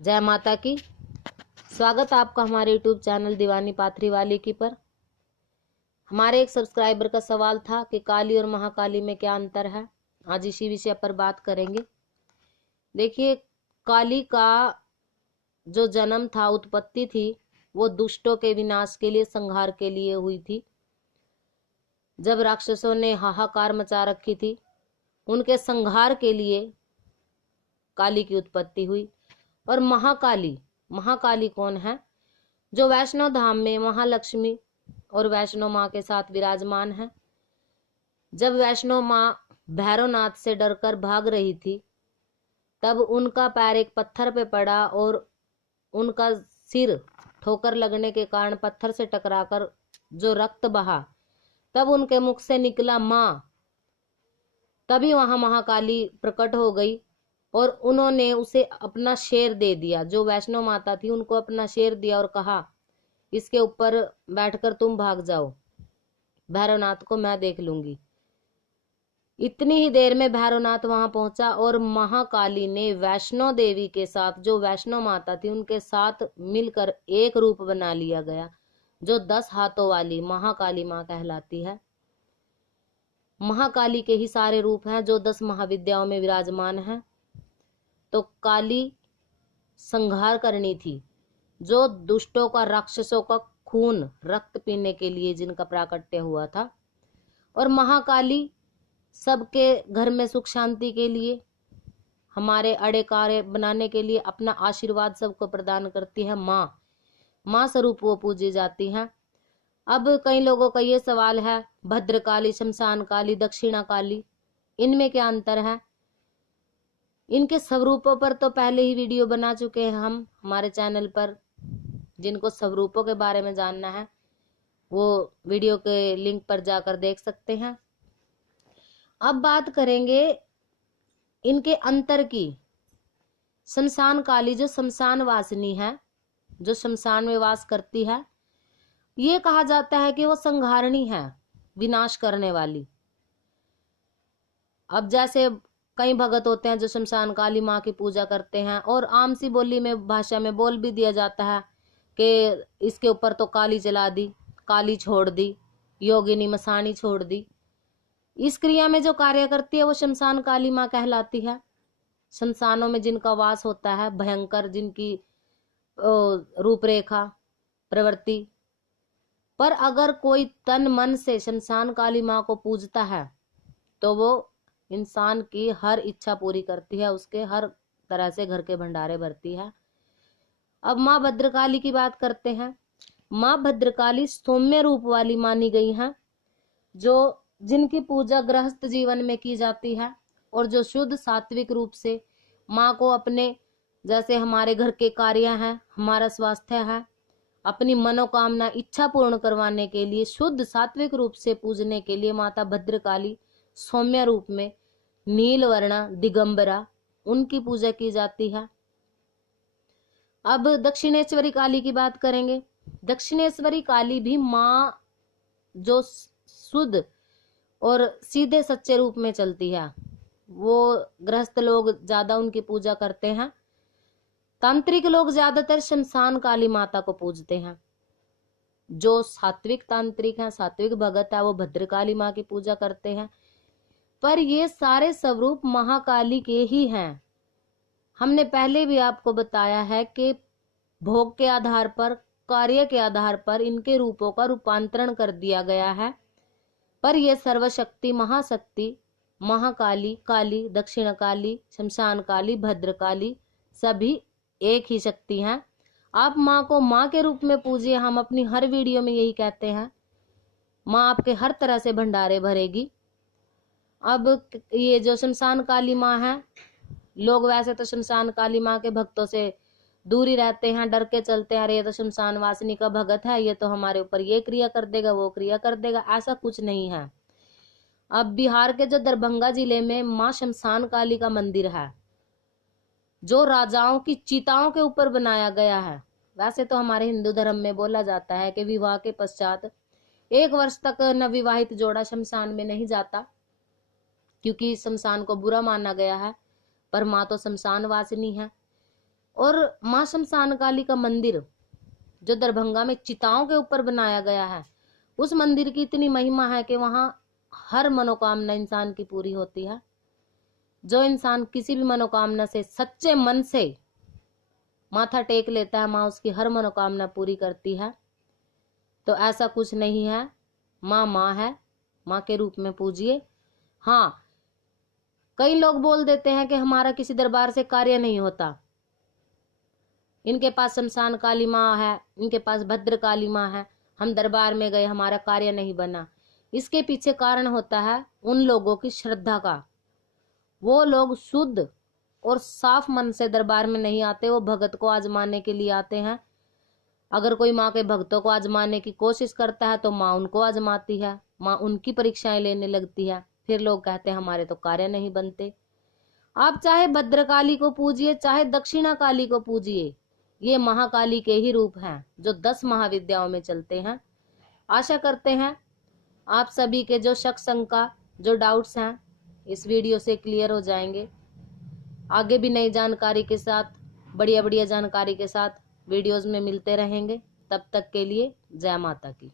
जय माता की। स्वागत है आपका हमारे YouTube चैनल दीवानी पाथरी वाली की पर। हमारे एक सब्सक्राइबर का सवाल था कि काली और महाकाली में क्या अंतर है। आज इसी विषय पर बात करेंगे। देखिए, काली का जो जन्म था, उत्पत्ति थी, वो दुष्टों के विनाश के लिए, संहार के लिए हुई थी। जब राक्षसों ने हाहाकार मचा रखी थी, उनके संहार के लिए काली की उत्पत्ति हुई। और महाकाली कौन है? जो वैष्णो धाम में महालक्ष्मी और वैष्णो माँ के साथ विराजमान है। जब वैष्णो माँ भैरवनाथ से डरकर भाग रही थी, तब उनका पैर एक पत्थर पे पड़ा और उनका सिर ठोकर लगने के कारण पत्थर से टकराकर जो रक्त बहा, तब उनके मुख से निकला माँ। तभी वहां महाकाली प्रकट हो गई और उन्होंने उसे अपना शेर दे दिया। जो वैष्णो माता थी, उनको अपना शेर दिया और कहा, इसके ऊपर बैठकर तुम भाग जाओ, भैरवनाथ को मैं देख लूंगी। इतनी ही देर में भैरवनाथ वहां पहुंचा और महाकाली ने वैष्णो देवी के साथ, जो वैष्णो माता थी, उनके साथ मिलकर एक रूप बना लिया गया, जो 10 हाथों वाली महाकाली माँ कहलाती है। महाकाली के ही सारे रूप हैं जो 10 महाविद्याओं में विराजमान हैं। तो काली संहार करनी थी, जो दुष्टों का, राक्षसों का खून, रक्त पीने के लिए जिनका प्राकट्य हुआ था। और महाकाली सबके घर में सुख शांति के लिए, हमारे अड़े कार्य बनाने के लिए अपना आशीर्वाद सबको प्रदान करती है। माँ स्वरूप वो पूजी जाती हैं। अब कई लोगों का ये सवाल है, भद्रकाली, शमशान काली, दक्षिणा काली, इनमें क्या अंतर है? इनके स्वरूपों पर तो पहले ही वीडियो बना चुके हैं हम हमारे चैनल पर। जिनको स्वरूपों के बारे में जानना है, वो वीडियो के लिंक पर जाकर देख सकते हैं। अब बात करेंगे इनके अंतर की। शमशान काली जो शमशान वासिनी है, जो शमशान में वास करती है, ये कहा जाता है कि वो संहारणी है, विनाश करने वाली। अब जैसे कई भगत होते हैं जो शमशान काली माँ की पूजा करते हैं, और आम सी बोली में, भाषा में बोल भी दिया जाता है कि इसके ऊपर तो काली जला दी, काली छोड़ दी, योगिनी मसानी छोड़ दी। इस क्रिया में जो कार्य करती है वो शमशान काली माँ कहलाती है। शमशानों में जिनका वास होता है, भयंकर जिनकी रूपरेखा, प्रवृत्ति। पर अगर कोई तन मन से शमशान काली माँ को पूजता है तो वो इंसान की हर इच्छा पूरी करती है, उसके हर तरह से घर के भंडारे भरती है। अब माँ भद्रकाली की बात करते हैं। माँ भद्रकाली सौम्य रूप वाली मानी गई हैं, जो जिनकी पूजा गृहस्थ जीवन में की जाती है, और जो शुद्ध सात्विक रूप से माँ को अपने, जैसे हमारे घर के कार्य हैं, हमारा स्वास्थ्य है, अपनी मनोकामना, इच्छा पूर्ण करवाने के लिए, शुद्ध सात्विक रूप से पूजने के लिए माता भद्रकाली सौम्य रूप में, नील वर्णा, दिगंबरा, उनकी पूजा की जाती है। अब दक्षिणेश्वरी काली की बात करेंगे। दक्षिणेश्वरी काली भी माँ जो शुद्ध और सीधे सच्चे रूप में चलती है, वो गृहस्थ लोग ज्यादा उनकी पूजा करते हैं। तांत्रिक लोग ज्यादातर शमशान काली माता को पूजते हैं। जो सात्विक तांत्रिक हैं, सात्विक भगत है, वो भद्रकाली माँ की पूजा करते हैं। पर ये सारे स्वरूप महाकाली के ही हैं। हमने पहले भी आपको बताया है कि भोग के आधार पर, कार्य के आधार पर इनके रूपों का रूपांतरण कर दिया गया है। पर यह सर्वशक्ति, महाशक्ति, महाकाली, काली, दक्षिण काली, शमशान काली, भद्रकाली, सभी एक ही शक्ति हैं। आप माँ को माँ के रूप में पूजिए। हम अपनी हर वीडियो में यही कहते हैं। माँ आपके हर तरह से भंडारे भरेगी। अब ये जो शमशान काली माँ है, लोग वैसे तो शमशान काली माँ के भक्तों से दूर ही रहते हैं, डर के चलते हैं, अरे ये तो शमशान वासिनी का भगत है, ये तो हमारे ऊपर ये क्रिया कर देगा, वो क्रिया कर देगा। ऐसा कुछ नहीं है। अब बिहार के जो दरभंगा जिले में माँ शमशान काली का मंदिर है, जो राजाओं की चिताओं के ऊपर बनाया गया है। वैसे तो हमारे हिंदू धर्म में बोला जाता है कि विवाह के पश्चात 1 वर्ष तक नवविवाहित जोड़ा शमशान में नहीं जाता, क्योंकि शमशान को बुरा माना गया है। पर माँ तो शमशान वासिनी है। और माँ शमशान काली का मंदिर जो दरभंगा में चिताओं के ऊपर बनाया गया है, उस मंदिर की इतनी महिमा है कि वहां हर मनोकामना इंसान की पूरी होती है। जो इंसान किसी भी मनोकामना से सच्चे मन से माथा टेक लेता है, माँ उसकी हर मनोकामना पूरी करती है। तो ऐसा कुछ नहीं है, माँ माँ है, माँ के रूप में पूजिए। हाँ, कई लोग बोल देते हैं कि हमारा किसी दरबार से कार्य नहीं होता, इनके पास शमशान काली माँ है, इनके पास भद्र काली माँ है, हम दरबार में गए हमारा कार्य नहीं बना। इसके पीछे कारण होता है उन लोगों की श्रद्धा का। वो लोग शुद्ध और साफ मन से दरबार में नहीं आते, वो भगत को आजमाने के लिए आते हैं। अगर कोई माँ के भक्तों को आजमाने की कोशिश करता है तो माँ उनको आजमाती है, माँ उनकी परीक्षाएं लेने लगती है। फिर लोग कहते हैं हमारे तो कार्य नहीं बनते। आप चाहे भद्रकाली को पूजिए, चाहे दक्षिणा काली को पूजिए, ये महाकाली के ही रूप हैं जो 10 महाविद्याओं में चलते हैं। आशा करते हैं आप सभी के जो शक शंका, जो डाउट्स हैं, इस वीडियो से क्लियर हो जाएंगे। आगे भी नई जानकारी के साथ, बढ़िया बढ़िया जानकारी के साथ वीडियोस में मिलते रहेंगे। तब तक के लिए जय माता की।